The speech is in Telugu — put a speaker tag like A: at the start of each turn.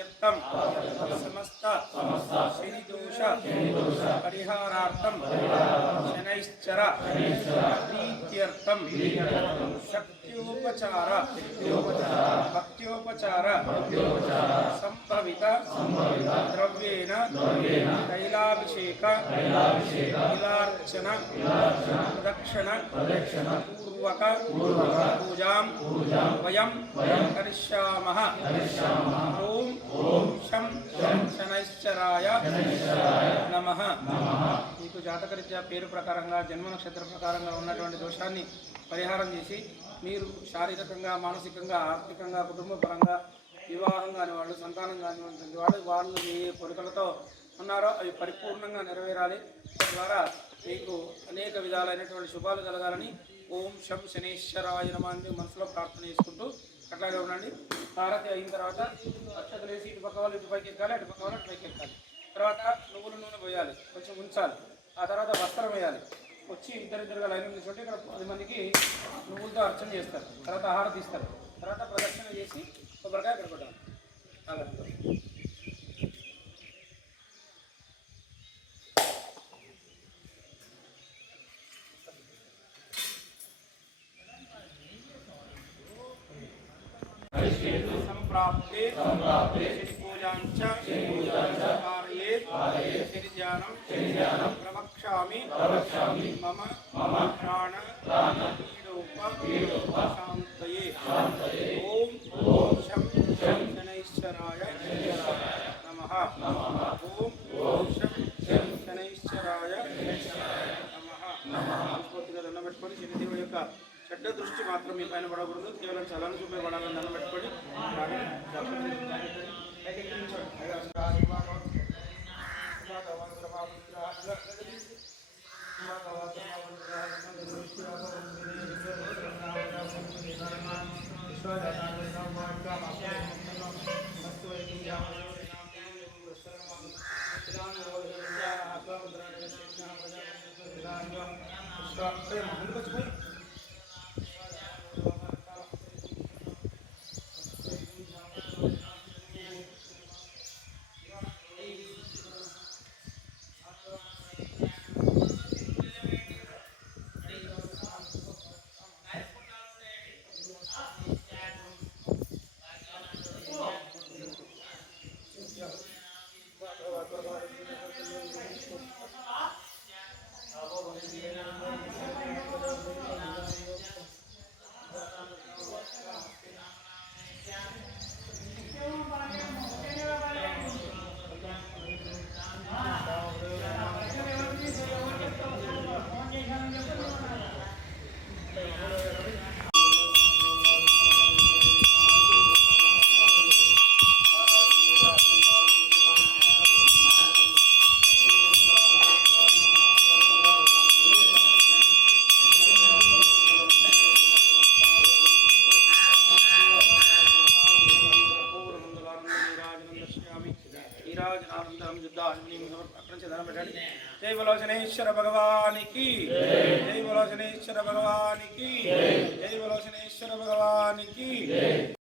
A: अव्यक्तम समस्त श्रीदोष परिहारार्थम शनैश्चर। प्रीत्यर्थम शक्त्योपचार। भक्त्योपचार। संभवित। द्रव्येन तैलाभिषेक। तिलार्चन प्रदक्षिण। ప్రదక్షిణ పూర్వక పూజాం వయం కరిష్యామః ఓం శం శనైశ్చరాయ నమః మీకు జాతకరీత్యా పేరు ప్రకారంగా జన్మ నక్షత్ర ప్రకారంగా ఉన్నటువంటి దోషాన్ని పరిహారం చేసి మీరు శారీరకంగా మానసికంగా ఆర్థికంగా కుటుంబ పరంగా వివాహం కాని వాళ్ళు సంతానం కానివ్వండి వాళ్ళు వాళ్ళు ఏ కోరికలతో ఉన్నారో అవి పరిపూర్ణంగా నెరవేరాలి. తద్వారా మీకు అనేక విధాలైనటువంటి శుభాలు కలగాలని ఓం శం శనేశ్వరాయ నమ అని మనసులో ప్రార్థన చేసుకుంటూ అట్లాగే ఉండండి. హారతి అయిన తర్వాత అక్షతలు వేసి ఇటు పక్క వాళ్ళు ఇటు పైకి ఎక్కాలి అటు పక్క వాళ్ళు అటు పైకి ఎక్కాలి. తర్వాత నువ్వుల నూనె పోయాలి కొంచెం ఉంచాలి. ఆ తర్వాత వస్త్రం వేయాలి. వచ్చి ఇద్దరిద్దరుగా లైన్ తీసుకుంటే ఇక్కడ పది మందికి నువ్వులతో అర్చన చేస్తారు. తర్వాత ఆహారం తీస్తారు. తర్వాత ప్రదక్షిణ చేసి కొబ్బరికాయ ఇక్కడ కొట్టాలి संप्राप्ते संप्राप्ते पूजाञ्च पूजाञ्च कारयेत् कारयेत् श्रीज्ञानं श्रीज्ञानं प्रवक्ष्यामि प्रवक्ष्यामि मम मम प्राण प्राण पीडोप पीडोप शान्तये शान्तये ॐ ॐ शं शं शनैश्चराय नमः नमः ॐ చెడ్డ దృష్టి మాత్రం మీ పైన పడకూడదు. కేవలం చలన చూపే పడాలని దండం పెట్టుకొని జై బలోచనేశ్వర భగవానికి జై బలోచనేశ్వర భగవానికి జై బలోచనేశ్వర భగవానికి.